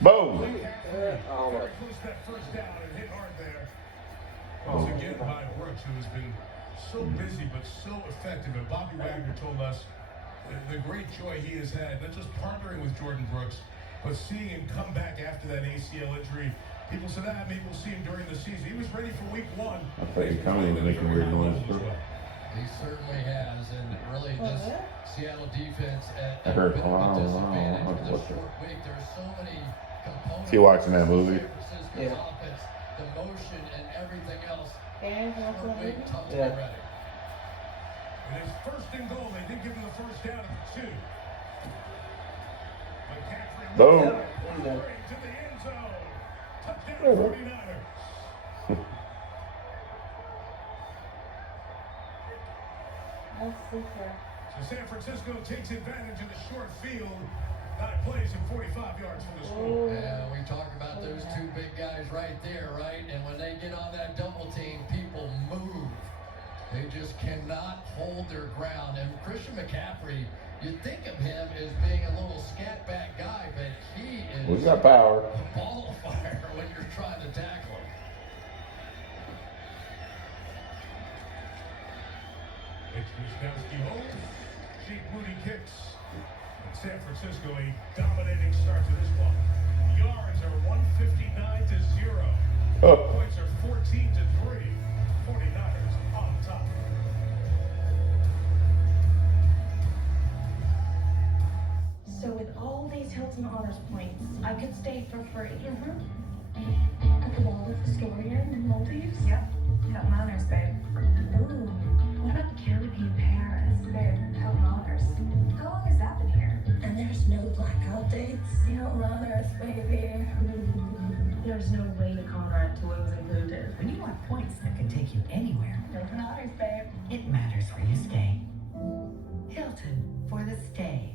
Boom. Very close to that first down and hit hard there. Once again by Brooks, who has been so busy but so effective. And Bobby Wagner told us the great joy he has had, not just partnering with Jordan Brooks, but seeing him come back after that ACL injury. People said, maybe we'll see him during the season. He was ready for week one. I think Connie was making weird noises. He certainly has, and really this Seattle defense at I heard, disadvantage for the short week. There's so many components. Is he watching that movie? San Francisco's offense, the motion and everything else. Short week, tough to get ready. And his first and goal, they did give him the first down at the 2. McCaffrey Boom. to the end zone. Touchdown 49ers. That's super. So San Francisco takes advantage of the short field. 9 plays and 45 yards for the score. Yeah, we talk about those two big guys right there, right? And when they get on that double team, people move. They just cannot hold their ground. And Christian McCaffrey, you think of him as being a little scat back guy, but he is He's got power. a ball of fire when you're trying to tackle him. It's Wisnowski home. Sheep Moody kicks. And San Francisco a dominating start to this one. Yards are 159 to 0. Oh. Points are 14 to 3. 49ers on top. So with all these Hilton Honors points, I could stay for free. At the Waldorf Astoria in the Maldives? Yep. Hilton Honors, babe. Ooh, what about the Canopy in Paris? Babe, Hilton Honors. How long has that been here? And there's no blackout dates? Hilton Honors, baby. There's no way the Conrad tour was included. When you want points that can take you anywhere, Hilton Honors, babe. it matters where you stay. Hilton for the stay.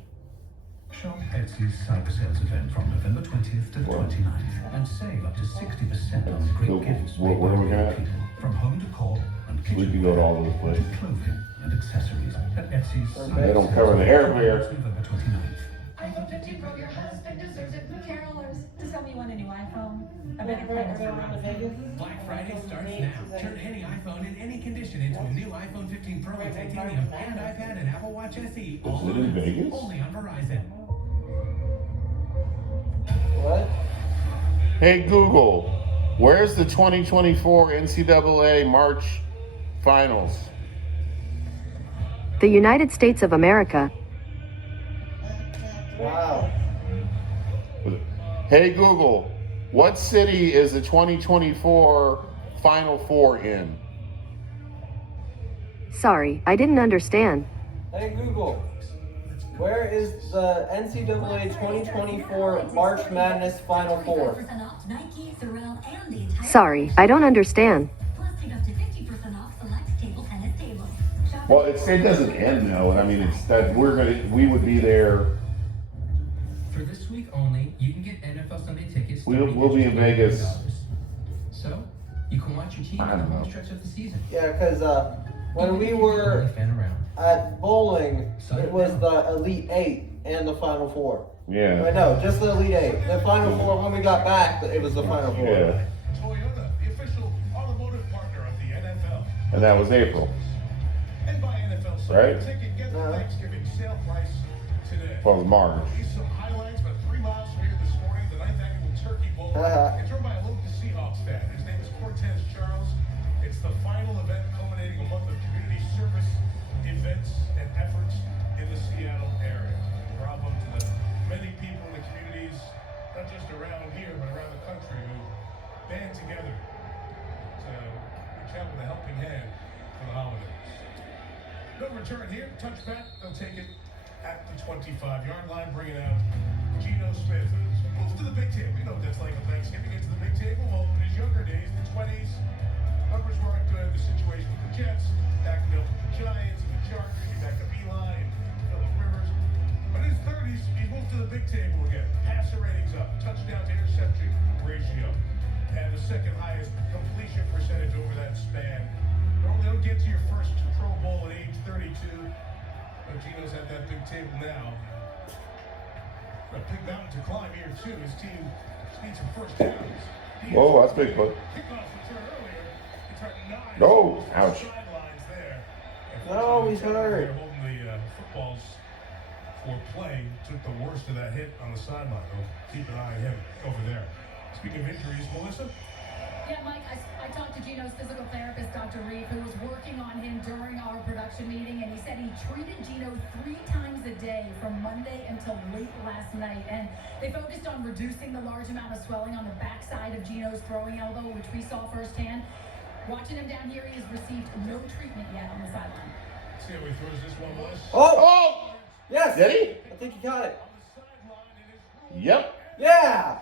Shop Etsy's cyber sales event from November 20th to the 29th and save up to 60% on great gifts What are we gonna have? people, from home decor and We kitchen can go to all those places. to clothing and accessories at Etsy's They don't cover the airfare. November 29th. iPhone 15 Pro, your husband deserves it. Carolers, to tell me you want a new iPhone. I bet We're your going to Vegas. Black Friday starts now. Turn any iPhone in any condition into a new iPhone 15 Pro with titanium and iPad and Apple Watch SE. Is it in Vegas? Only on Verizon. What? Hey Google, where's the 2024 NCAA March Finals? The United States of America. Wow. Hey Google, what city is the 2024 Final Four in? Sorry, I didn't understand. Hey Google, where is the NCAA 2024 March Madness Final Four? Sorry, I don't understand. Well, it doesn't end though. I mean, it's that we would be there. For this week only, you can get NFL Sunday tickets. We'll be in Vegas. So, you can watch your team I in the don't know. home stretch of the season. Yeah, because when we Even if you're the were only fan around. at bowling, it was the Elite Eight and the Final Four. Yeah. Wait, no, just the Elite Eight. The Final Four, when we got back, it was the Final Four. Yeah. Toyota, the official automotive partner of the NFL. And that was April. And by NFL Right? ticket, get the Thanksgiving sale price today. Well, it was March. These some highlights, but 3 miles from here this morning, the 9th annual Turkey Bowl. It's run by a local Seahawks fan. His name is Cortez Charles. It's the final event culminating a month of community service events and efforts in the Seattle area. Bravo to the many people in the communities, not just around here, but around the country, who band together to reach out with a helping hand for the holidays. No return here. Touchback. They'll take it at the 25-yard line, bringing out Geno Smith, who's moved to the big table. You know what that's like on Thanksgiving. Gets to the big table. Well, in his younger days, the 20s, numbers weren't good. The situation with the Jets, backing up with the Giants and the Chargers. He backed up Eli and Phillip Rivers. But in his 30s, he's moved to the big table again. Passer ratings up, touchdown to interception ratio, and the second highest completion percentage over that span. Normally, don't get to your first Pro Bowl at age 32. But Geno's at that big table now. A big mountain to climb here too. His team just needs some first downs. Whoa, that's big play. Kickoff return earlier. He tried 9. Oh, ouch. Sidelines there. No, he's hurt. They're holding the footballs for play. Took the worst of that hit on the sideline. They'll keep an eye on him over there. Speaking of injuries, Melissa. Yeah, Mike, I talked to Gino's physical therapist, Dr. Reeve, who was working on him during our production meeting, and he said he treated Gino 3 times a day from Monday until late last night. And they focused on reducing the large amount of swelling on the backside of Gino's throwing elbow, which we saw firsthand. Watching him down here, he has received no treatment yet on the sideline. See how he throws this one, Wes. Oh! Yes! Did he? I think he got it. Yep. Yeah!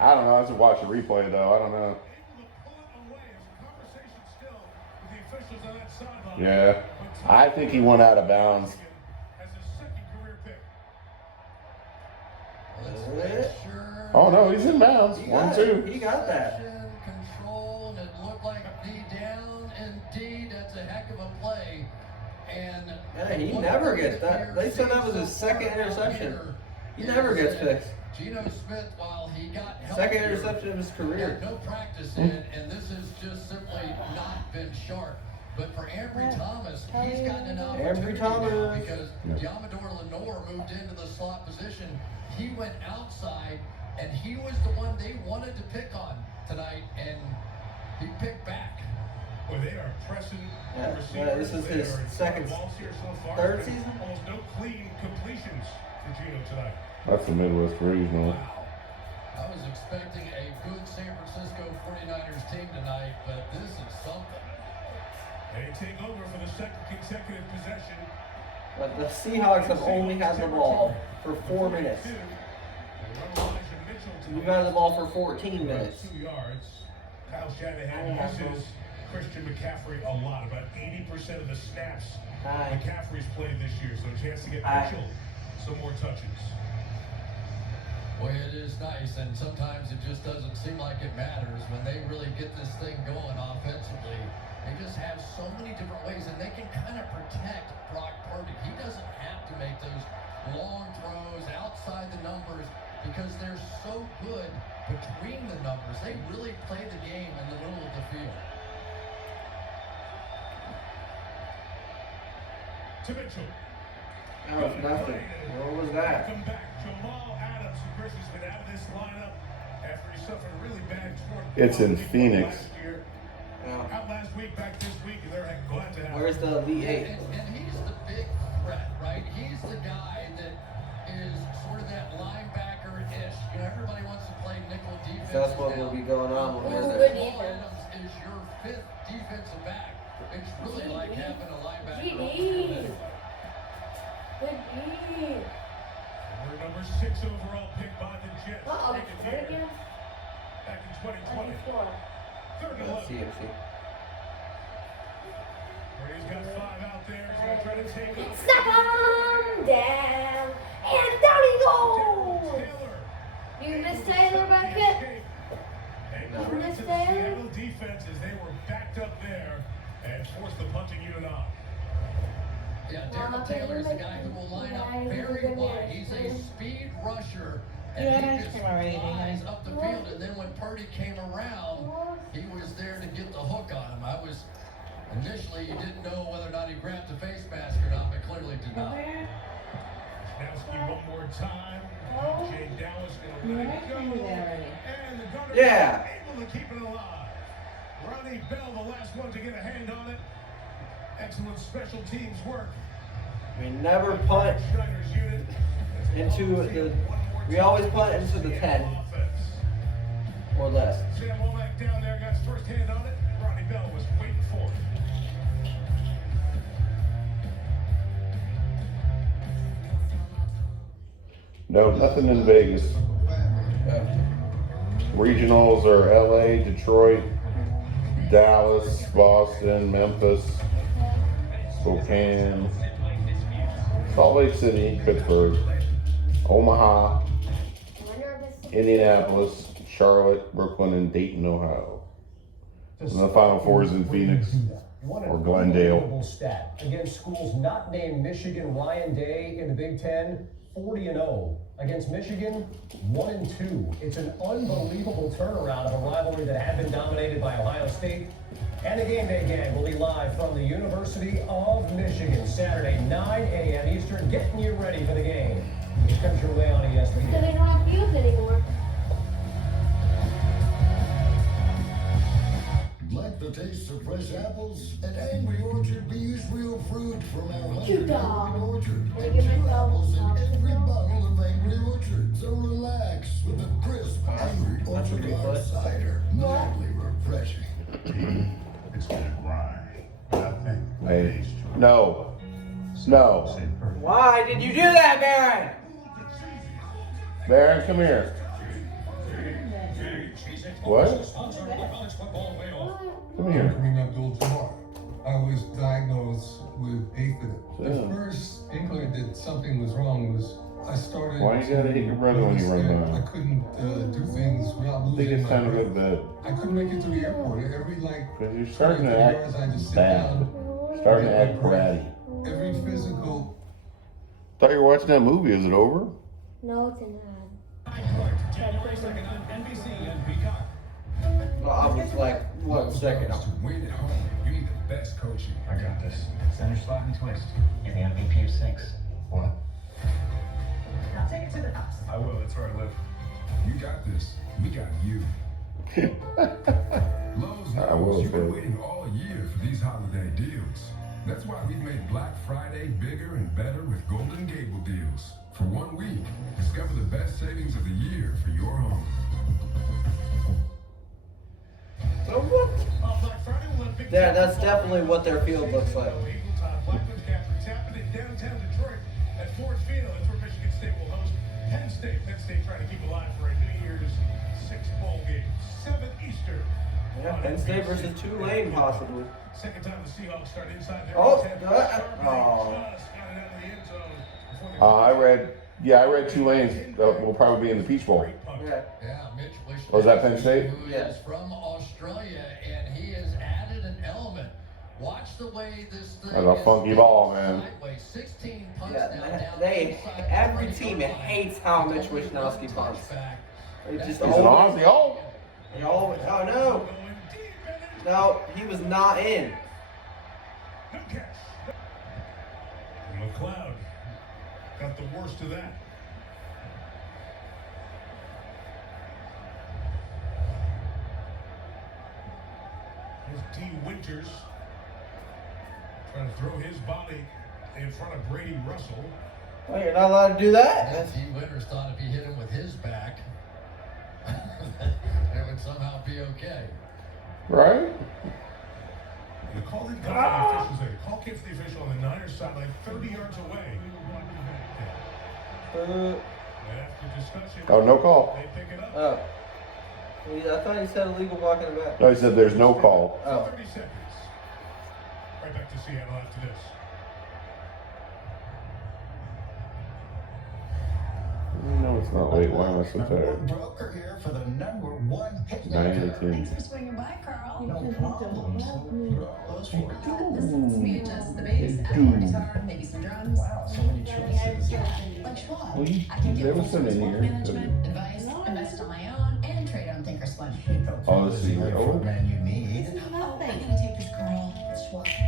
I don't know. I have to watch the replay though. I don't know. Yeah. I think he went out of bounds. Oh no, he's in bounds. He 1, got 2. it. He got that. Control, and it looked like knee down. Indeed, that's a heck of a play. And Yeah, he never gets that. They said that was his second interception. He never gets fixed. Gino Smith, while he got Second healthier, interception of his career. got no practice in, and this has just simply not been sharp. But for Ambry Thomas, he's gotten an opportunity now Thomas. because Diamador Lenore moved into the slot position. He went outside, and he was the one they wanted to pick on tonight, and he picked back. Well, they are pressing Yeah, receivers. this is They his are second, balls here so far. third season? Almost no clean completions for Gino tonight. That's the Midwest Regional. Wow. I was expecting a good San Francisco 49ers team tonight, but this is something. They take over for the second consecutive possession. But the Seahawks have only had the ball for 4 minutes. We've had the ball for 14 minutes. 2 yards. Kyle Shanahan uses Christian McCaffrey a lot. About 80% of the snaps McCaffrey's played this year. So a chance to get Mitchell some more touches. Boy, it is nice, and sometimes it just doesn't seem like it matters when they really get this thing going offensively. They just have so many different ways, and they can kind of protect Brock Purdy. He doesn't have to make those long throws outside the numbers because they're so good between the numbers. They really play the game in the middle of the field. To Mitchell. That was nothing. What was that? Welcome back. Jamal Adams, who Chris has been out of this lineup after he suffered a really bad torn It's in ACL Phoenix. last year. Yeah. Out last week, back this week, and they're glad to have Where's the Elite Eight? And he's the big threat, right? He's the guy that is sort of that linebacker-ish. You know, everybody wants to play nickel defense. So that's what will be going on when we're Jamal there. Adams is your 5th defensive back. It's really like having a linebacker. We're number 6 overall pick by the Jets. Second year. Back in 2020. Third and 11. CMC. Brady's got 5 out there. He's going to try to take it. Snap him down, and down he goes. Taylor. You miss Taylor back it? And You credit miss to the Taylor? Seattle defense as they were backed up there and forced the punting unit on. Yeah, Darren Taylor's the guy who will line up very wide. He's a speed rusher. And he just flies up the field. And then when Purdy came around, he was there to get the hook on him. Initially, you didn't know whether or not he grabbed the face mask or not, but clearly did not. Snowski one more time. Jay Dallas going to let it go. And the gunner able to keep it alive. Ronnie Bell, the last one to get a hand on it. Excellent special teams work. We never punt Schneider's unit. into the. We always punt into the 10 or less. Sam Womack down there got his first hand on it. Ronnie Bell was waiting for it. No, nothing in Vegas. Regionals are LA, Detroit, Dallas, Boston, Memphis, Spokane, Salt Lake City, Pittsburgh, Omaha, Indianapolis, Charlotte, Brooklyn, and Dayton, Ohio. And the Final Four is in Phoenix or Glendale. Stat. Against schools not named Michigan, Ryan Day in the Big Ten, 40-0 against Michigan, 1-2. It's an unbelievable turnaround of a rivalry that had been dominated by Ohio State. And the Game Day Gang will be live from the University of Michigan, Saturday, 9 a.m. Eastern, getting you ready for the game. It comes your way on ESPN. So they don't have views anymore. Like the taste of fresh apples? At Angry Orchard, we use real fruit from our Cute 100-acre dog. orchard. Can I And give 2 myself apples in every some? bottle of Angry Orchard. So relax with the crisp Angry Orchard hard cider. Mildly refreshing. It's gonna grind. Nothing. Hey, no. No. Why did you do that, Baron? Baron, come here. What? Come here. Kareem Abdul-Jabbar. I was diagnosed with AFib. Yeah. The first inkling that something was wrong was I started. Why you gotta hit your brother when you run notice that by? I couldn't do things without I think losing it's my time to go to breath. bed. I couldn't make it to the airport. Every Because you're starting to 20 act yards, I just sit bad. down, Starting to get my act breath. bratty. Every physical. Thought you were watching that movie. Is it over? No, it's an January 2nd on NBC and Peacock. Well, I was like, what second? To win at home, you need the best coaching. I got this. Center slot and twist. You're the MVP of 6. What? Now take it to the house. I will. That's where I live. You got this. We got you. Lowe's I will, knows you've been too. waiting all year for these holiday deals. That's why we've made Black Friday bigger and better with Golden Gable deals. For 1 week, discover the best savings of the year for your home. So what? Black Friday will have big Yeah, that's definitely what their field looks like. Blackman's captured tapping it downtown Detroit at Ford Field. That's where Michigan State will host Penn State. Penn State trying to keep alive for a New Year's 6 bowl game. 7 Eastern. Yeah, Penn State versus Tulane, possibly. Second time the Seahawks start inside their Oh, own 10. oh. Just got it out of the end zone before the I read Tulane will probably be in the Peach Bowl. Yeah. Yeah, Mitch Wishnowsky, Oh, is that Penn State? who is from Australia, and he has added an element. Watch the way this thing That's a is funky ball, man. sideways. 16 punts Yeah, now down they inside every the team 20-yard hates line. how Mitch Only Wishnowsky one punts. touchback. They just He's an Aussie. Oh, They always, oh no, no, he was not in. No catch. And McLeod got the worst of that. Here's D. Winters trying to throw his body in front of Brady Russell. Well, you're not allowed to do that. And D. Winters thought if he hit him with his back, it would somehow be okay. right? The call didn't come from the officials there. The call came from the official on the Niners sideline 30 yards away. And after discussion, Oh, no call. they pick it up. Oh. I thought he said illegal walking it back. No, he said there's no call. Oh. 30 seconds. Right back to Seattle after this. No, it's not late. Why am I so tired? Broker here for the #1 hit 9 to 10. Thanks for swinging by, Carl. No problem. So put all those for it. This lets me adjust the bass, add more guitar, maybe some drums. Wow, so many choices. Yeah, like Schwab. Well, I can there get was some in full here. management, advice, invest on my own, and trade on Thinkorswim. Oh, this is The oh. man you need. Oh, I'm gonna take this girl. It's Schwab. There's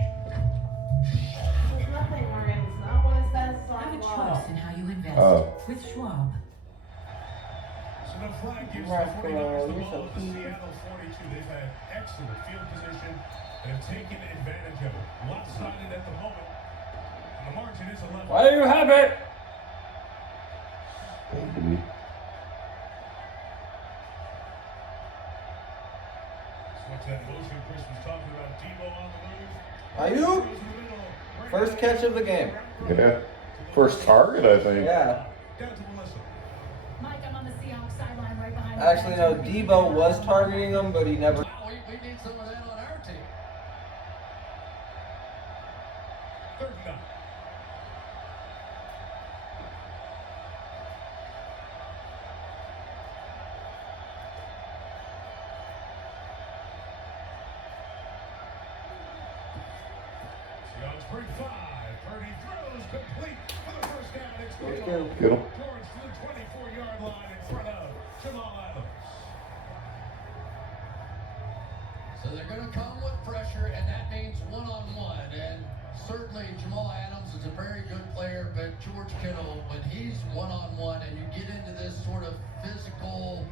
nothing, Morgan. It's not what it says. It's Have a on the choice wall. in how you invest Oh. with Schwab. So no flag gives the Right, 49ers the you're ball so at the cute. Seattle 42. They've had excellent field position and have taken advantage of it. Lopsided at the moment. And the margin is 11. Why do you have it? Maybe. So what's that motion Chris was talking about? Debo on the move. Ayuk, Throws in the middle. Right first away. catch of the game. Yeah. First target, I think. Yeah. Down to Melissa. Mike, I'm on the Seahawks sideline right behind you. Actually, no, Debo was targeting him, but he never. Wow, we need some of that on our team. 3rd and 9. Seahawks bring 5. Purdy throws. throws complete for the first down. It's Let's Kittle. go. Kittle. George to the 24-yard line in front of Jamal Adams. So they're going to come with pressure, and that means one-on-one. And certainly Jamal Adams is a very good player, but George Kittle, when he's one-on-one and you get into this sort of physical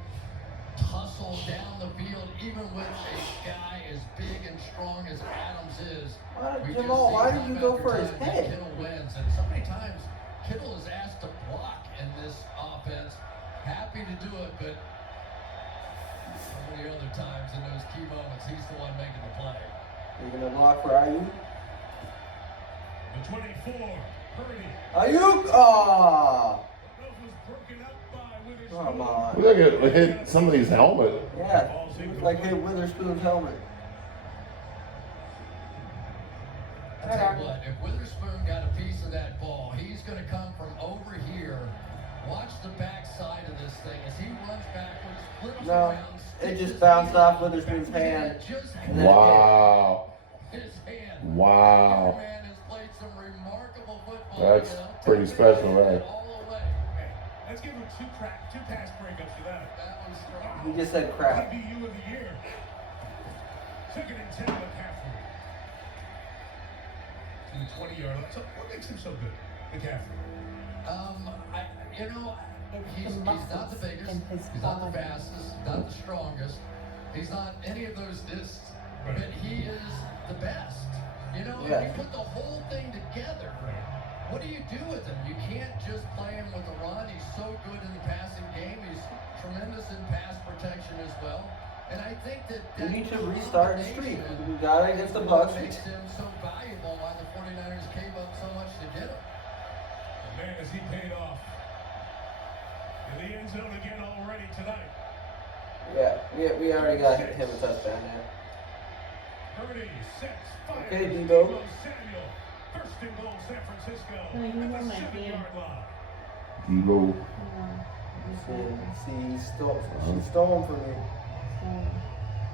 tussle down the field, even with a guy as big and strong as Adams is, we just Jamal, see why did time you go after for his time that head? Kittle wins, and so many times Kittle is asked to block in this offense. Happy to do it, but so many other times in those key moments, he's the one making the play. You're gonna block for Ayuk? The 24, Purdy. Ayuk! Ah! Was broken up by Witherspoon. Come on. Look at hit somebody's helmet. Yeah, it was like hit Witherspoon's helmet. I tell you what, if Witherspoon got a piece of that ball, he's going to come from over here. Watch the backside of this thing as he runs backwards, flips No, around. it just bounced off Witherspoon's hand. And then Wow. His hand. Wow. Your man has played some remarkable football. That's pretty special, right? All the way. Hey, let's give him two pass breakups for that. That was strong. He just said crap. IBU of the year. Second and 10 McCaffrey. To the 20-yard line. So what makes him so good, McCaffrey? He's not the biggest, he's not the fastest, not the strongest, he's not any of those discs, but he is the best. You know, Yeah. if you put the whole thing together, what do you do with him? You can't just play him with a run. He's so good in the passing game. He's tremendous in pass protection as well. And I think that We need to restart the streak. We got it against the Bucks. makes him so valuable, why the 49ers gave up so much to get him. And man, has he paid off. In the end zone again already tonight. Yeah, we already got him a touchdown now. Purdy, sets, fires. Okay, Debo. Samuel, first and goal, San Francisco. No, you at were the my 7-yard line. Debo. See, she stole him from me.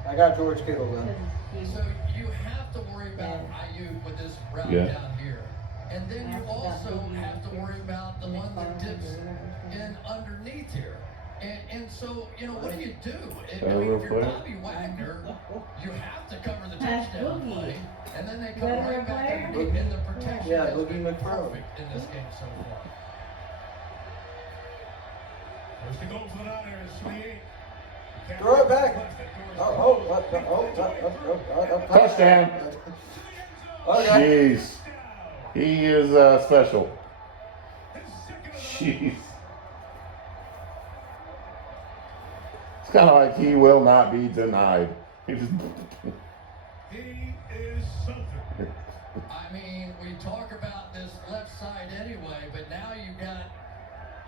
I got George Kittle though. So you have to worry about Ayuk with this route Yeah. down here. And then you also have to worry about the one that dips in underneath here. And so, what do you do? If you're Bobby Wagner, you have to cover the touchdown play. And then they come right back underneath, and the protection has Boogie been McFarland. perfect in this game so far. First and goal for the Niners from the 8. Throw it back. Touchdown. Okay. Jeez. He is special. Jeez. It's kind of like he will not be denied. He just He is something. I mean, we talk about this left side anyway, but now you've got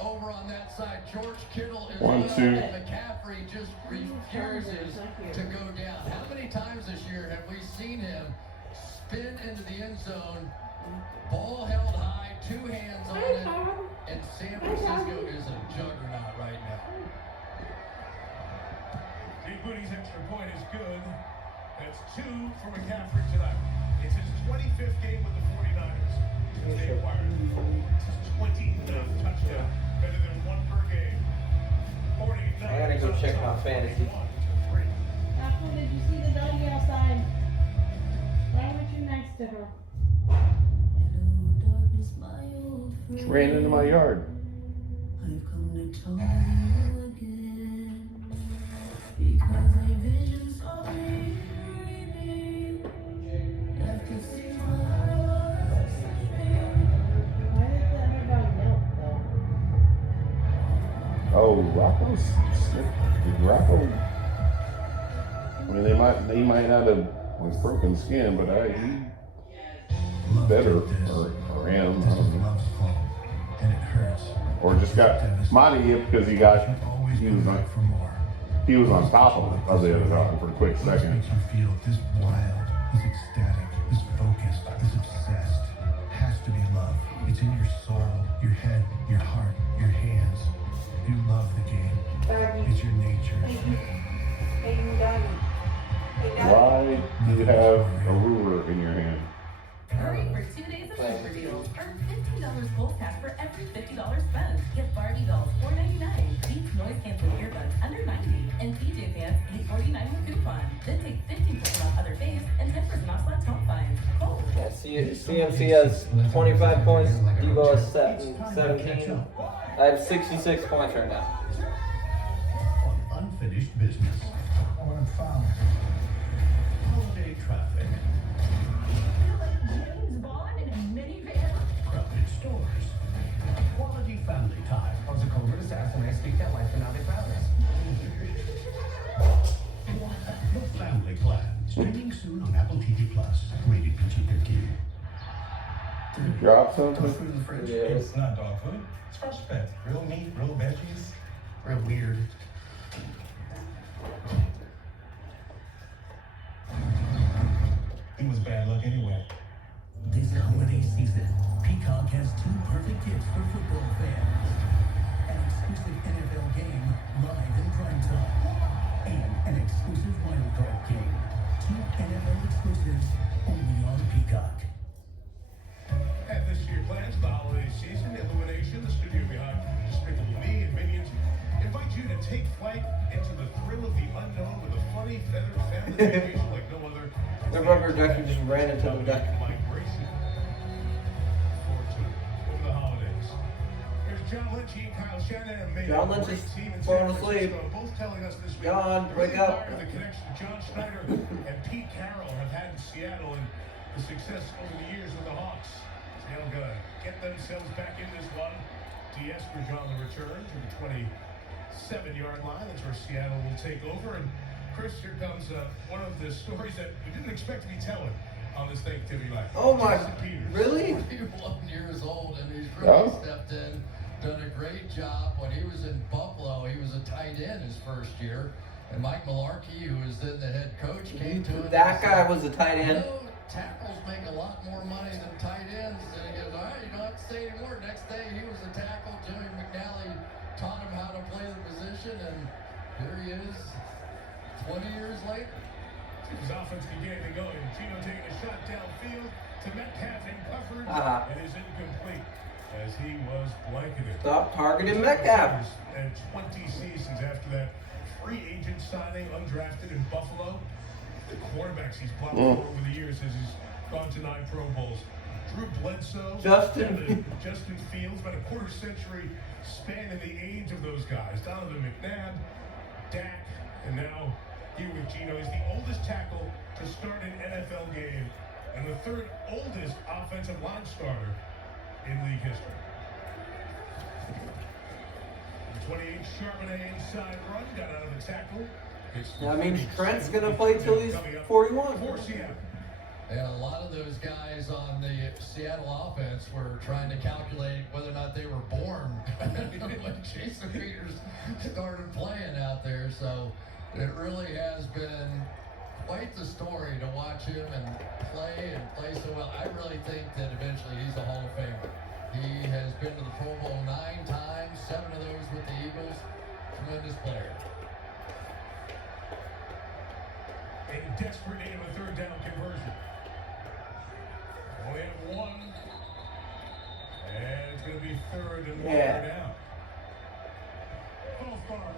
over on that side, George Kittle is 1, 2. and McCaffrey just refuses to go down. How many times this year have we seen him spin into the end zone, ball held high, 2 hands on it, and San Francisco is a juggernaut right now. Big Booty's extra point is good. That's 2 for McCaffrey tonight. It's his 25th game with the 49ers since they acquired him. 29th touchdown. Better than 1 per game. 49ers. I gotta go check my fantasy. Apple, did you see the doggy outside? Why weren't you next to her? just ran into my yard. I've come to tell you again, because a vision saw me dreaming, after 6 months sleeping. Why did that dog milk though? Oh, Rocco's sick. Rocco. I mean, he might not have like broken skin, but he's better or him. I don't know. And it hurts. Or just got mighty hip because he was on top of the other dog for a quick second. Makes you feel this wild, this ecstatic, this focused, this obsessed. Has to be love. It's in your soul, your head, your heart, your hands. You love the game. It's your nature. Why do you have a ruler in your hand? Hurry for 2 days of super deals. Earn $15 gold cash for every $50 spent. Get Barbie dolls $4.99. Beats noise canceling earbuds under $90. And PJ Pants $8.49 with coupon. Then take 15% off other face and 10% off select home finds. Cold. Yeah, CMC has 25 points. Debo has 17. I have 66 points right now. Unfinished business. What I found. Holiday traffic. James Bond in a minivan? Crowded stores. Quality family time. I was a covert assassin. I speak that life, and now they found us. The Family Plan. Streaming soon on Apple TV Plus. Rated PG-13. Drop Dog something. food in the fridge? Yeah. It's not dog food. It's fresh fed. Real meat, real veggies. Real weird. He was bad luck anyway. This holiday season, Peacock has 2 perfect gifts for football fans. An exclusive NFL game live in prime time. And an exclusive wild card game. 2 NFL exclusives only on Peacock. And this year plans for the holiday season, Illumination, the studio behind Despicable Me and Minions, invite you to take flight into the thrill of the unknown with a funny, feathered family vacation like no other. The rubber ducky just ran into the duck. Migration. Forward to it over the holidays. Here's John Lynch and Kyle Shannon and John Lynch is falling asleep. Both telling us this week. John, wake up. The connection John Schneider and Pete Carroll have had in Seattle and the success over the years with the Hawks. Seattle gonna get themselves back in this one. DS for John the return to the 27-yard line. That's where Seattle will take over. And Chris, here comes one of the stories that we didn't expect to be telling on this Thanksgiving life. Oh my, Jason Peters. really? 41 years old, and he's really Yeah. stepped in, done a great job. When he was in Buffalo, he was a tight end his first year. And Mike Mularkey, who was then the head coach, came to him. That and guy said, was a tight end. "You know, tackles make a lot more money than tight ends." And he goes, "All right, you don't have to say anymore." Next day, he was a tackle. Jimmy McNally taught him how to play the position, and here he is 20 years later. His offense can get anything going. Gino taking a shot downfield to Metcalf in coverage. It is incomplete as he was blanketed. Stop targeting Metcalf. And 20 seasons after that free agent signing, undrafted in Buffalo. The quarterbacks he's blocked for over the years as he's gone to 9 Pro Bowls. Drew Bledsoe, Justin Fields, about a quarter-century span in the age of those guys. Donovan McNabb, Dak, and now here with Gino. He's the oldest tackle to start an NFL game and the 3rd oldest offensive line starter in league history. The 28 Charbonnet inside run, got out of the tackle. That means Trent's gonna play till he's 41. And a lot of those guys on the Seattle offense were trying to calculate whether or not they were born when Jason Peters started playing out there. So it really has been quite the story to watch him and play so well. I really think that eventually he's a Hall of Famer. He has been to the Pro Bowl 9 times, 7 of those with the Eagles. Tremendous player. In desperate need of a 3rd down conversion. Only have 1. And it's going to be 3rd and 1 down. False start.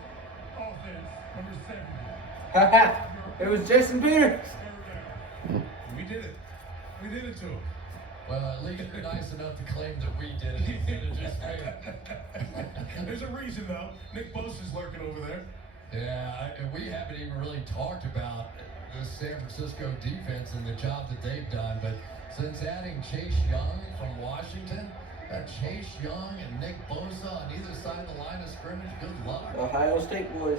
Offense, number 7. It was Jason Peters. We did it. We did it to him. Well, at least you're nice enough to claim that we did it instead of just me. There's a reason, though. Nick Bosa's lurking over there. Yeah, we haven't even really talked about the San Francisco defense and the job that they've done, but since adding Chase Young from Washington, Chase Young and Nick Bosa on either side of the line of scrimmage, good luck. Ohio State boys.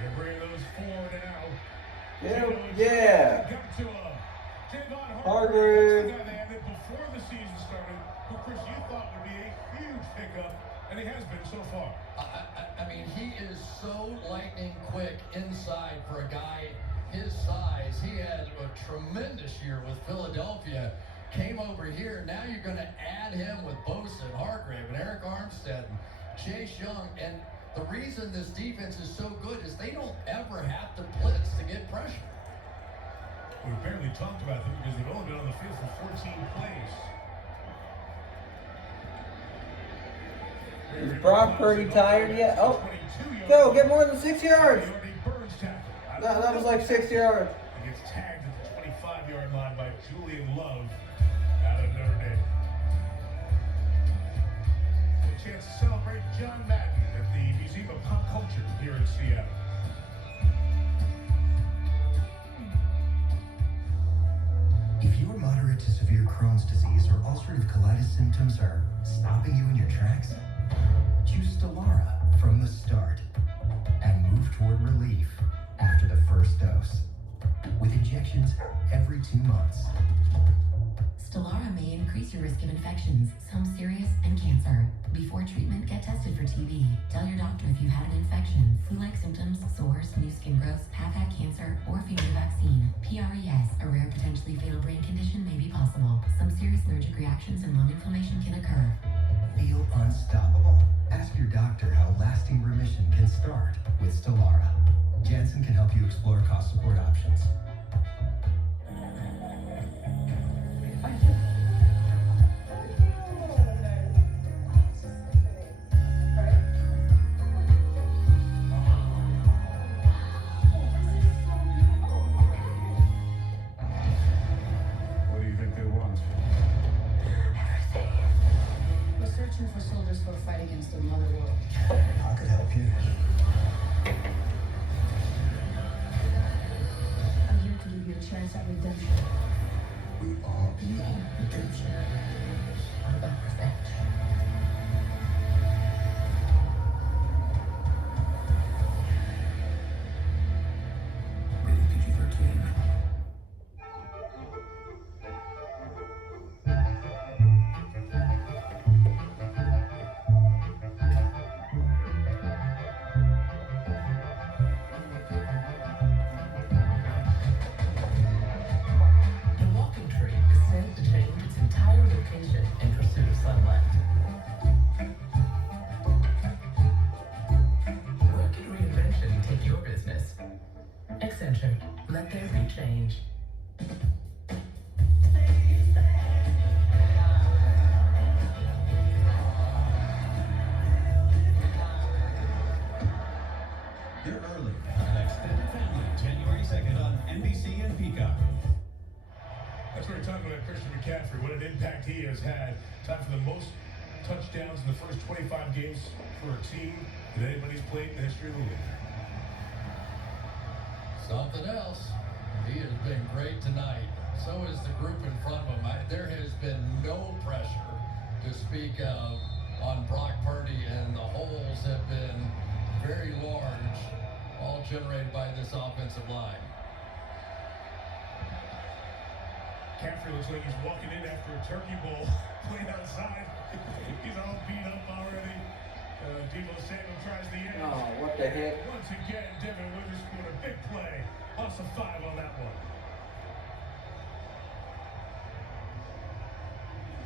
They're bringing those 4 now. Yeah. Got to Javon Hargrave. The guy they added before the season started, who Chris you thought would be a huge pickup, and he has been so far. I mean, he is so lightning quick inside for a guy his size. He had a tremendous year with Philadelphia. Came over here. Now you're going to add him with Bosa and Hargrave and Eric Armstead and Chase Young. And The reason this defense is so good is they don't ever have to blitz to get pressure. We barely talked about them because they've only been on the field for 14 plays. Is Brock Purdy tired yet? Oh, go get more than 6 yards. No, that was like 6 yards. He gets tagged at the 25-yard line by Julian Love out of Notre Dame. A chance to celebrate John Madden at the Museum of Pop Culture here in Seattle. If your moderate to severe Crohn's disease or ulcerative colitis symptoms are stopping you in your tracks, choose Stelara from the start and move toward relief after the first dose. With injections every 2 months. Stelara may increase your risk of infections, some serious, and cancer. Before treatment, get tested for TB. Tell your doctor if you've had an infection, flu-like symptoms, sores, new skin growths, have had cancer, or if you need a vaccine. PRES, a rare potentially fatal brain condition, may be possible. Some serious allergic reactions and lung inflammation can occur. Feel unstoppable. Ask your doctor how lasting remission can start with Stelara. Janssen can help you explore cost support options. What do you think they want? We're searching for soldiers for a fight against the mother world. I could help you. I'm here to give you a chance at redemption. We are beyond redemption. What about revenge? Rated PG-13. The walking tree is said to change its entire location in pursuit of sunlight. Where could reinvention take your business? Accenture. Let there be change. They're early. An extended family, January 2nd on NBC and Peacock. That's what we're talking about Christian McCaffrey, what an impact he has had. Time for the most touchdowns in the first 25 games for a team that anybody's played in the history of the league. Something else. He has been great tonight. So is the group in front of him. There has been no pressure to speak of on Brock Purdy, and the holes have been very large, all generated by this offensive line. McCaffrey looks like he's walking in after a turkey bowl, playing outside. He's all beat up already. Deebo Samuel tries the edge. Oh, what the heck? Once again, Devin Witherspoon, a big play. Loss of 5 on that one.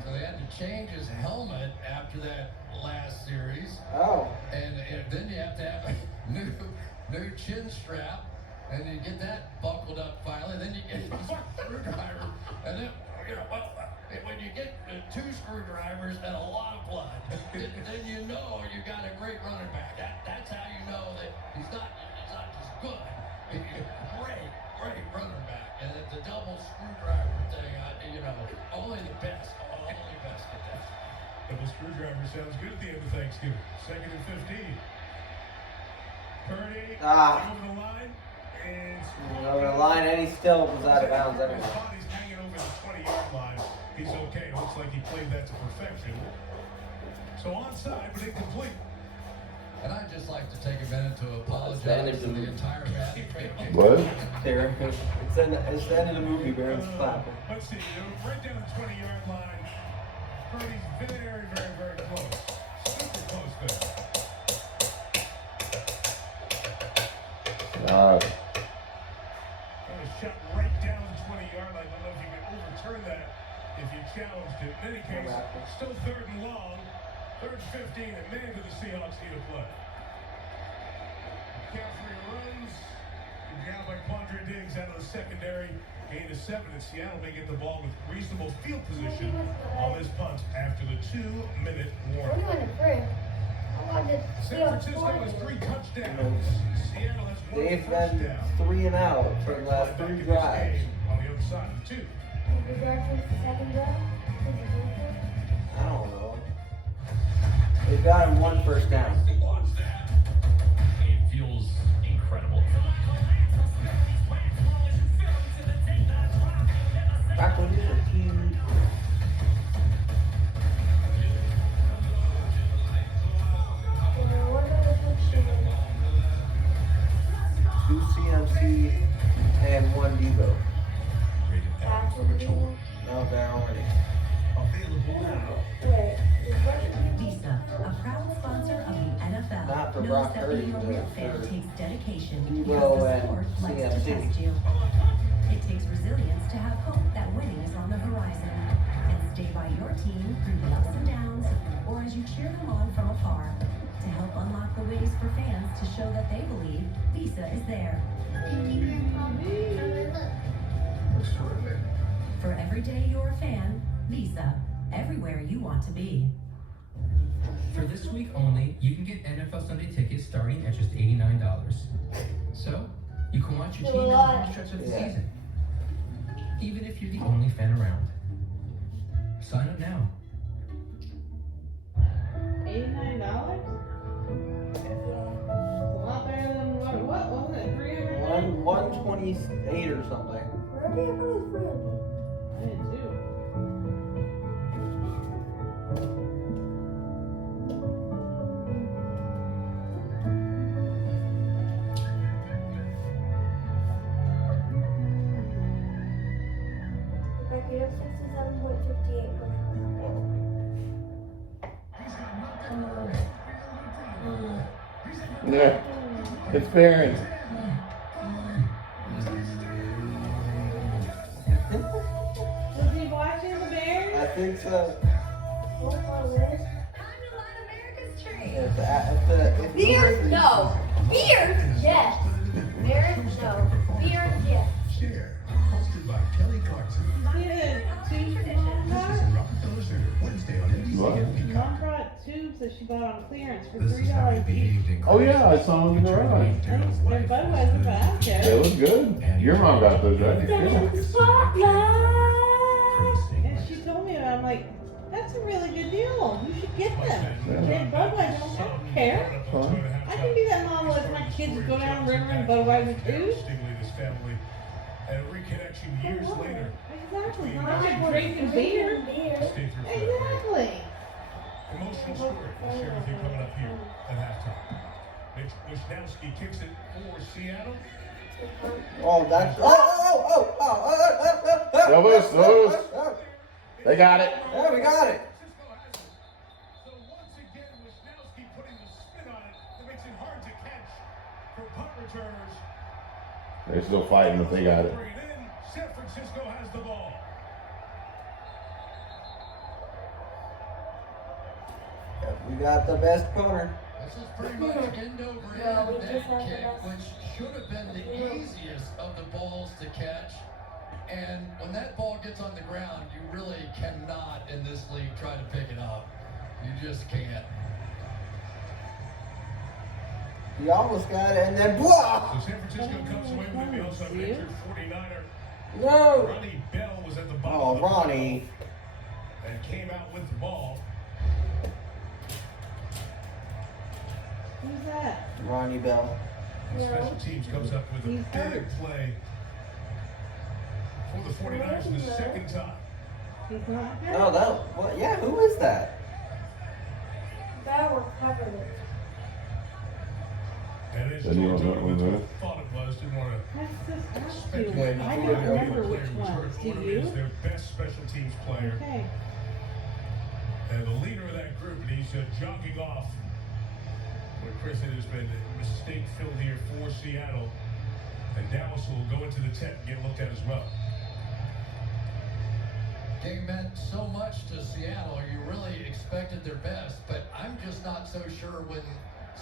So they had to change his helmet after that last series. Oh. And then you have to have a new chin strap, and you get that buckled up finally. Then you get a screwdriver, and then when you get 2 screwdrivers and a lot of blood, then you know you got a great running back. That's how you know that he's not just good. He's a great running back. And it's a double screwdriver thing. Only the best get that. Double screwdriver sounds good at the end of Thanksgiving. 2nd and 15. Purdy over the line. And over the line, and he still was out of bounds anyway. His body's hanging over the 20-yard line. He's okay. It looks like he played that to perfection. So onside, but incomplete. And I'd just like to take a minute to apologize to the entire Madden family. What? There. It's the end of the movie, Baron's clapping. Let's see. Right down the 20-yard line. Purdy's very, very, very close. Super close there. That was shot right down the 20-yard line. I don't know if you could overturn that if you challenged it. In any case, still 3rd and long. 3rd and 15, and man, do the Seahawks need a play. McCaffrey runs. Down by Quandre Diggs out of the secondary. Gain of 7, and Seattle may get the ball with reasonable field position on this punt after the 2-minute warning. San Francisco has 3 touchdowns. Seattle has 1 They've touchdown. been 3 and out for the last 3 drives. On the other side of the 2. I don't know. They've got him 1 first down. It feels incredible. Back when you were huge. Two CMC and 1 Devo. No, they're already. Available now. Visa, a proud sponsor of the NFL, Not for knows Brock that Purdy, being a but real fan for takes dedication Devo because the and sport likes to CMC. test you. It takes resilience to have hope that winning is on the horizon and stay by your team through the ups and downs or as you cheer them on from afar. To help unlock the ways for fans to show that they believe, Visa is there. For every day you're a fan, Visa, everywhere you want to be. For this week only, you can get NFL Sunday tickets starting at just $89. So, you can watch your team in the home stretch of the season, even if you're the only fan around. Sign up now. $89? It's a lot better than what wasn't it? 300? 128 or something. I did too. Yeah, it's Barron. Was he watching the Bears? I think so. Beard, no. Beard, yes. Beard, no. Beard, yes. Share. Hosted by Kelly Clarkson. Wednesday on NBC and Peacock. Mom brought tubes that she bought on clearance for $3 each. Oh yeah, I saw them in the garage. They're Budweiser Basket. They look good. Your mom got those, right? Yeah. And she told me about it. I'm like, that's a really good deal. You should get them. And Budweiser, I don't care. I can do that, Mom, with my kids go down the river and Budweiser too. This family and reconnection years later. Exactly. Not just drinking beer. Exactly. Emotional story. We'll share with you coming up here at halftime. Mitch Wisnowski kicks it for Seattle. Oh, that's. Loose. They got it. Yeah, we got it. So once again, Wisnowski putting the spin on it that makes it hard to catch for punt returners. They're still fighting, but they got it. San Francisco has the ball. We got the best corner. This is pretty much end over end net kick, which should have been the easiest of the balls to catch. And when that ball gets on the ground, you really cannot in this league try to pick it up. You just can't. He almost got it, and then blah! So San Francisco comes away with it. They also have an injured 49er. No! Ronnie Bell was at the bottom. Oh, Ronnie. And came out with the ball. Who's that? Ronnie Bell. And special teams comes up with a big play for the 49ers for the second time. He's not hurt. Oh, that. What? Yeah, who is that? That will cover it. And as Then you George don't know what Odom we're thought it was, didn't want to That's just us two. speculate. I don't remember which ones. Do Odom you? is their best special teams player. Okay. And the leader of that group, and he's jogging off. What Chris said has been a mistake filled here for Seattle. And Dallas will go into the tent and get looked at as well. Game meant so much to Seattle. You really expected their best, but I'm just not so sure when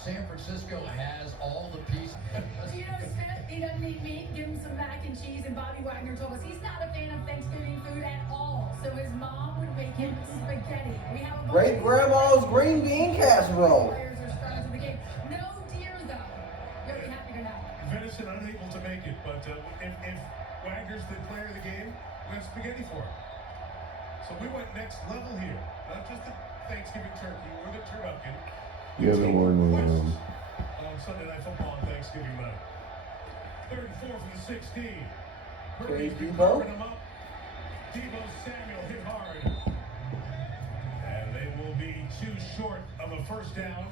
San Francisco has all the pieces. Geno Smith, he doesn't eat meat. Give him some mac and cheese. And Bobby Wagner told us he's not a fan of Thanksgiving food at all. So his mom would make him spaghetti. We have a Great grandma's green bean casserole. players are starting to the game. No deer though. You'll be happy to know. Venison unable to make it, but if Wagner's the player of the game, we have spaghetti for him. So we went next level here. Not just the Thanksgiving turkey or the turducken. The other one was On Sunday Night Football on Thanksgiving night. 3rd and 4 from the 16. Purdy's been carving him up. Deebo Samuel hit hard. And they will be too short of a first down.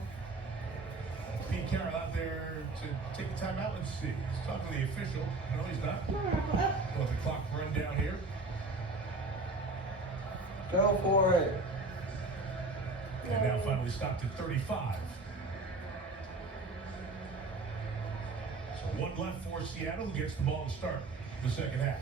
Pete Carroll out there to take the time out. Let's see. He's talking to the official. No, he's not. Well, the clock run down here. Go for it. And now finally stopped at 35. So one left for Seattle, who gets the ball to start the second half.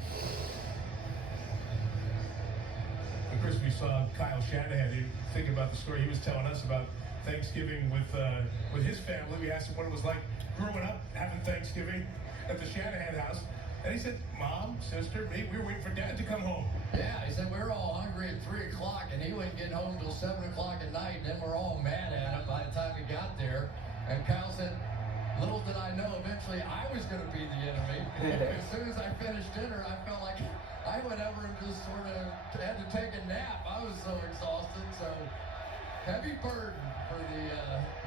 And Chris, we saw Kyle Shanahan think about the story he was telling us about Thanksgiving with his family. We asked him what it was like growing up, having Thanksgiving at the Shanahan house. And he said, Mom, sister, me, we were waiting for Dad to come home. Yeah, he said we were all hungry at 3 o'clock, and he wasn't getting home till 7 o'clock at night, and then we're all mad at him by the time he got there. And Kyle said, little did I know, eventually I was going to be the enemy. As soon as I finished dinner, I felt like I went over and just sort of had to take a nap. I was so exhausted, so heavy burden for the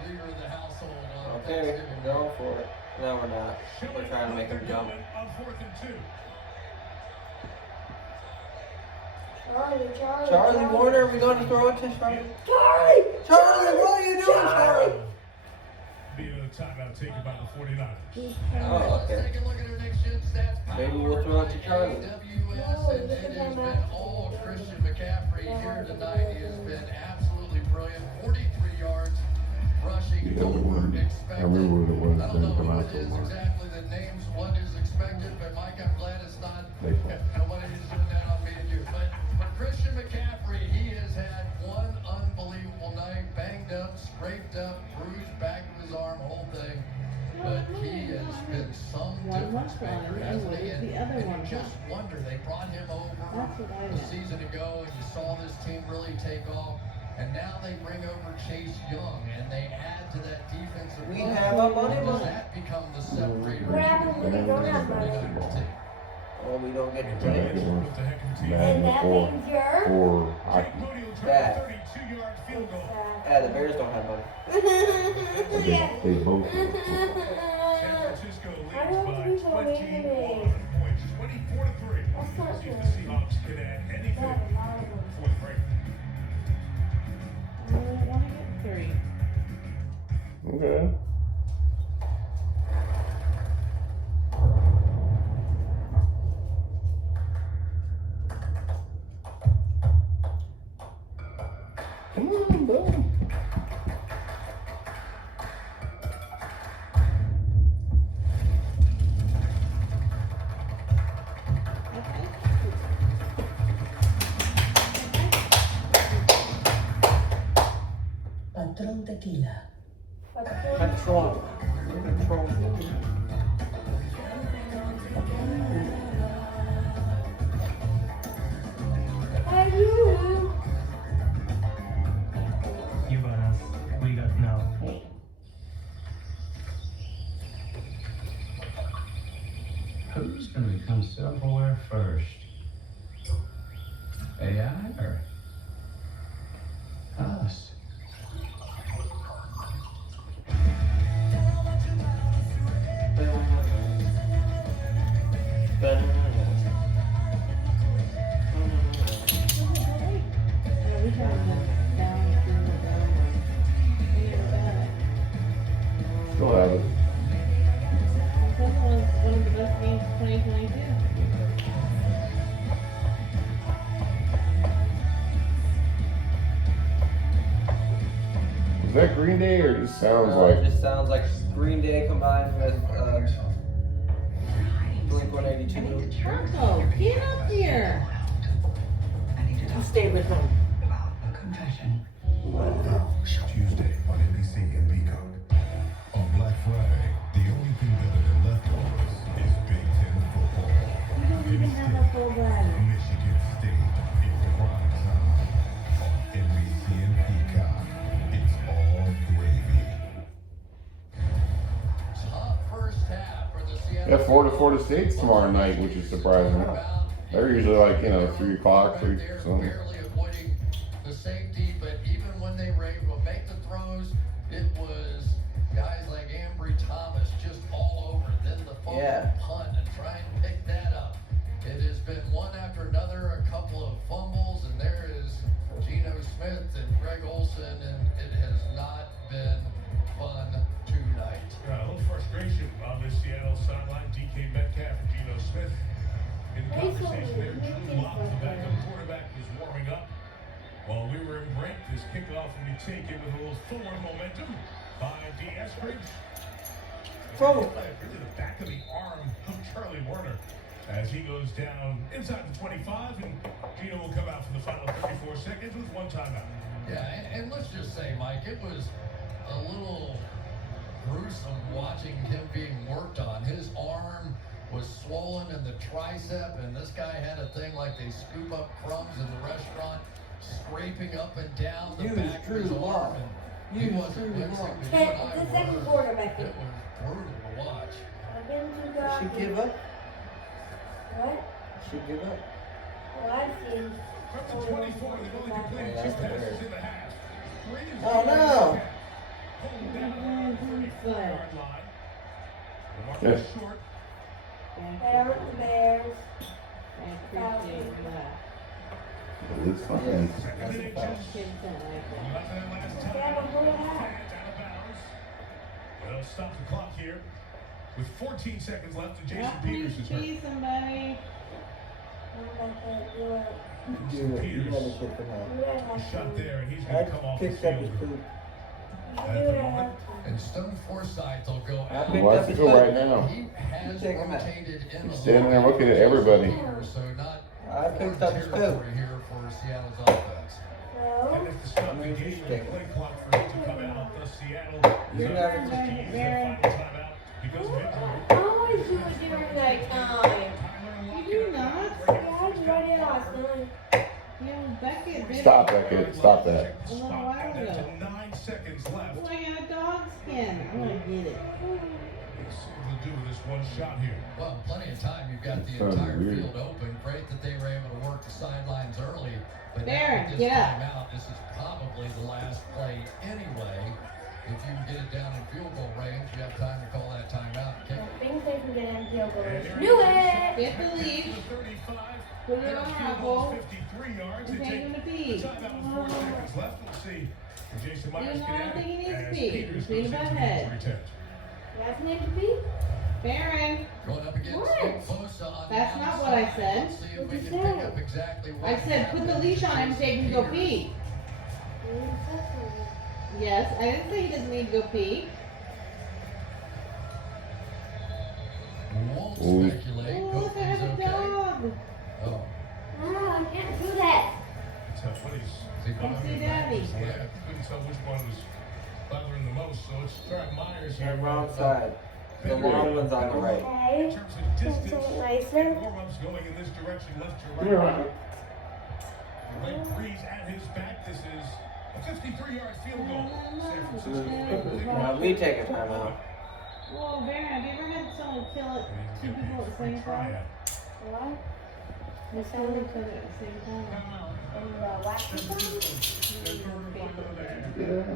leader of the household on Okay, Thanksgiving. go for it. No, we're not. We're trying to make him jump. On 4th and 2. Charlie Warner, are we going to throw it to Charlie? Charlie! Charlie, what are you doing, Charlie? Being a timeout taken by the 49ers. Oh, okay. Take a look at our next gen stats. Maybe we'll throw it to Charlie. AWS, and it has been all Christian McCaffrey here tonight. He has been absolutely brilliant. 43 yards rushing, over expected. I remember what it was. I don't know Come who out it is for exactly that names what is expected, but Mike, I'm glad it's not nobody who's doing that on me and you. But for Christian McCaffrey, he has had one unbelievable night, banged up, scraped up, bruised back of his arm, whole thing. But he has been some difference maker, hasn't he? And you just wonder, they brought him over a season ago, and you saw this team really take off. And now they bring over Chase Young, and they add to that defensive We line. have a money Does line. that become the separator? What happens when we don't have money? Oh, we don't get to That play. was And Madden that for means you're... hockey. Bad. 32-yard field goal. Yeah, the Bears don't have money. They both. San Francisco I leads don't by think so, 21 maybe. points, 24-3. That's not See if true. the Seahawks can add anything for the break. I only want to get 3. Okay. Come on, bro. Patrón Tequila. Patron. You got us. We got now. Who's gonna become self-aware first? AI or us? Yeah, we have them down in the down. We never got it. Still have it. This was one of the best games of 2022. Is that Green Day or it just sounds It like? just sounds like Green Day combined with Blink-182. Bronco, get up here. Stay with him. Tuesday on NBC and Peacock. Yeah, Florida State's tomorrow night, which is surprising. They're usually like, 3 o'clock, 3 something. Barely avoiding the safety, but even when they were able to make the throws, it was guys like Ambry Thomas just all over. Then the fumble punt and try and pick that up. It has been one after another, a couple of fumbles, and there is Geno Smith and Greg Olsen, and it has not been fun tonight. A little frustration on this Seattle sideline. DK Metcalf and Geno Smith in conversation there. Drew Lock, the backup quarterback, was warming up while we were in break. This kickoff will be taken with a little forward momentum by D. Eskridge. Really the back of the arm of Charlie Werner as he goes down inside the 25, and Geno will come out for the final 34 seconds with 1 timeout. Yeah, and let's just say, Mike, it was a little gruesome watching him being worked on. His arm was swollen in the tricep, and this guy had a thing like they scoop up crumbs in the restaurant, scraping up and down the back of his arm. And he wasn't wincing, but you and I The second were. quarterback. It was brutal to watch. She give up? What? She give up? Well, I've seen. From the 24, they've only completed 2 passes in the half. Oh no! Pulled down around the 34-yard line. The mark Yes. is short. Hey, I want the Bears. I appreciate that. It is fun. Second and inches. Kids don't like that. Left that last time. Yeah, but who Fans had? out of bounds. They'll stop the clock here with 14 seconds left. And Jason Not Peters please is hurt. be somebody. You let me kick him out. Shot there, and he's I going to come off the picked up his field. poop. At the moment, And Stone Forsythe will go I out. picked Why up has to his go poop. right now? He has Take him out. rotated in a He's standing there little looking at bit. everybody. So not I picked up his poop. territory here for Seattle's offense. and if the stop the game, the play clock for him to come out, thus Seattle is You're unable never- to use their final timeout because of injury. I always do it during that time. You do not. Yeah, I just read it last night. You know, Beckett did Stop it that, kid. Stop that. a little while Down ago. to 9 seconds left. Oh, I got a dog skin. I'm gonna get it. Let's see what they'll do with this one shot here. Well, plenty of time. You've got the Sounds entire weird. field open. Great that they were able to work the sidelines early. But There, now with this get up. timeout, this is probably the last play anyway. If you can get it down in field goal range, you have time to call that timeout. Kick I it. think they can get in field goal range. Knew it! Get the lead. 35. Put it Their on field our goal goal. 53 yards. And They take him to take pee. the timeout with 4 seconds left. We'll see if Jason Myers know, can I don't add think he needs as to pee. Peters He's being goes a into the butthead. injury tent. That's an MVP? Baron. Going up against What? Nick Bosa on the That's not what I outside. said. Let's see if What'd we you can say? pick up exactly what I said put the happened leash on him and take him to go Peters. pee. Yes, I didn't say he doesn't need to go pee. Won't Ooh. speculate. Oh, Hope look, I he's have a okay. dog. Oh. Ah, I can't do that. Tough buddies. Is he Come see bothering Daddy. his leg? Yeah, couldn't tell which one was bothering the most. So it's Trav Myers here. The wrong side. The long one's on the right. In Okay. terms of distance, That's so nicer. warm-ups going in this direction, left to You're right. right. The right breeze at his back. This is a 53-yard field goal. San Francisco. Now we take a timeout. Whoa, Baron, have you ever had someone kill it, And he's two gonna be people a at the free same time? tryout. What? They kill each other at the same time. And the wacky one?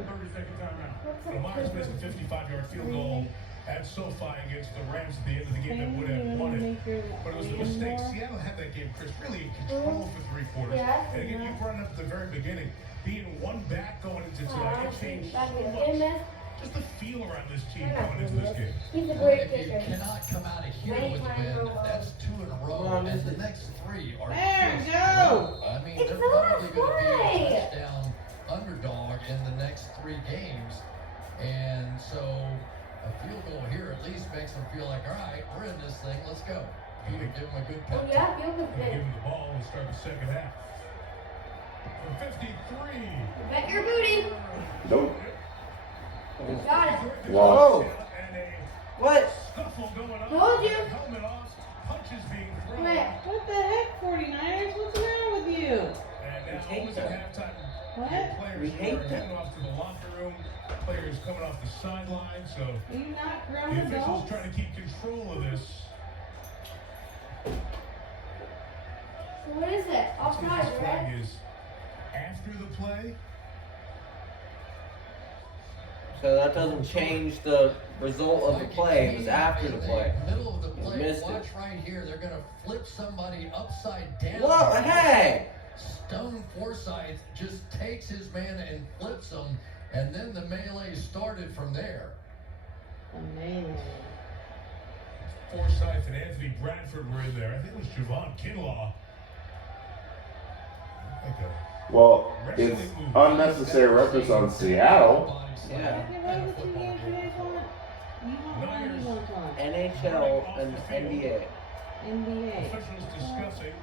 30-second timeout. Well, Myers missed a 55-yard field goal at SoFi against the Rams at the end of the game that would have won it. But it was the mistake. Seattle had that game, Chris, really in control for 3 quarters. Yeah. And again, you brought it up at the very beginning. Being one back going into tonight, it changed Back so in much. Goodness. Just the feel around this team going into this game. He's a Well, great if you kicker. cannot come out of here Great with a time win, for a that's 2 in a row, Come on, and the Missy. next 3 are There, just go. I mean, It's they're the last probably going to be a play. touchdown underdog in the next 3 games, and so a field goal here at least makes them feel like, all right, we're in this thing, let's go. You can give them a good Oh, pep yeah, field goal's Give good. him the ball and start the second half. From 53. Bet your booty. Nope. Got it. Lost. And a What? scuffle going on. Told you. Helmet off. Punches being thrown. Wait. What the heck, 49ers? What's the matter with you? And now almost at halftime. What? Players We hate are that. heading off to the locker room. Players coming off the sideline. So Are you not the grown officials adults? trying to keep control of this. So what is it? Offside, This right? flag is after the play. So that doesn't change the result of the play. It was after the play. Middle of the You play. missed Watch it. right here. They're gonna flip somebody upside down. Whoa, hey! Stone Forsythe just takes his man and flips him, and then the melee started from there. Amazing. Forsythe and Anthony Bradford were in there. I think it was Javon Kinlaw. Well, it's unnecessary reference on Seattle. Yeah. Okay, what was the two games you guys want? You want one, you want one? NHL and NBA. NBA. Officials discussing.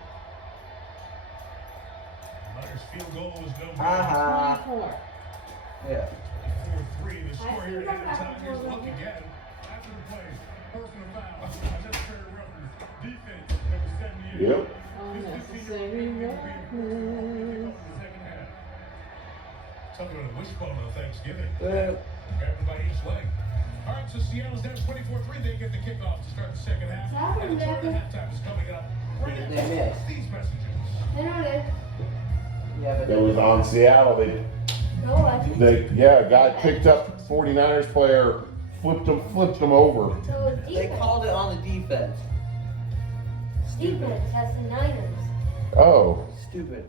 Myers' field goal was no good. Haha. 24. Yeah. 4-3. The score here at halftime. Here's a look again. After the play, personal foul. Unnecessary reference. Defense, number 78. Yep. Unnecessary roughness. Something on a wishbone on Thanksgiving. Good. Grabbed by each leg. All right, so Seattle's down 24-3. They get the kickoff to start the second half. And the start of halftime is coming up. Right They after missed. these messages. I know it. Yeah, but It was on Seattle. No, I think A guy picked up 49ers player, flipped him over. so. It's they defense. called it on the defense. Defense. That's the Niners. Oh. Stupid.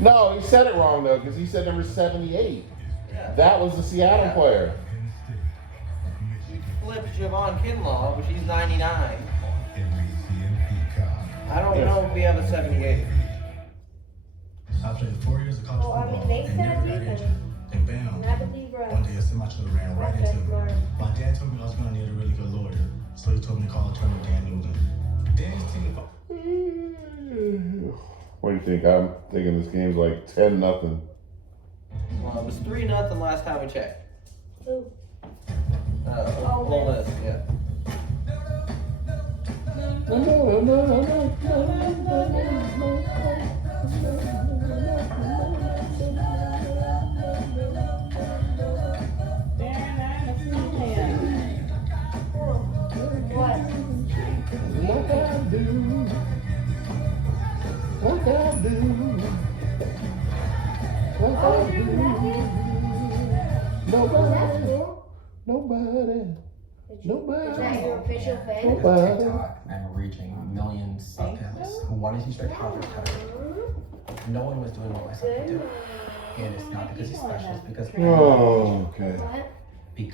No, he said it wrong though, because he said number 78. Yeah. That was the Seattle player. He flipped Javon Kinlaw, but he's 99. I don't know if we have a 78. I played 4 years of college Oh, I football mean, they and never said got defense. injured. And bam, And I believe one right. day a semi-truck ran right into me. My dad told me I was going to need a really good lawyer, so he told me to call attorney Dan Newland. Dan's team. What do you think? I'm thinking this game's like 10-0. Well, it was 3-0 last time we checked. Who? Ole Miss, yeah. What? What I do? What I do? What Oh, I you're do? laughing? Oh, that's Nobody. cool. Nobody. Is that your official fan? Nobody. TikTok and reaching millions of families who wanted to start college coverage. No one was doing what my son could do. And it's not because he's special, it's because Oh, okay. What? because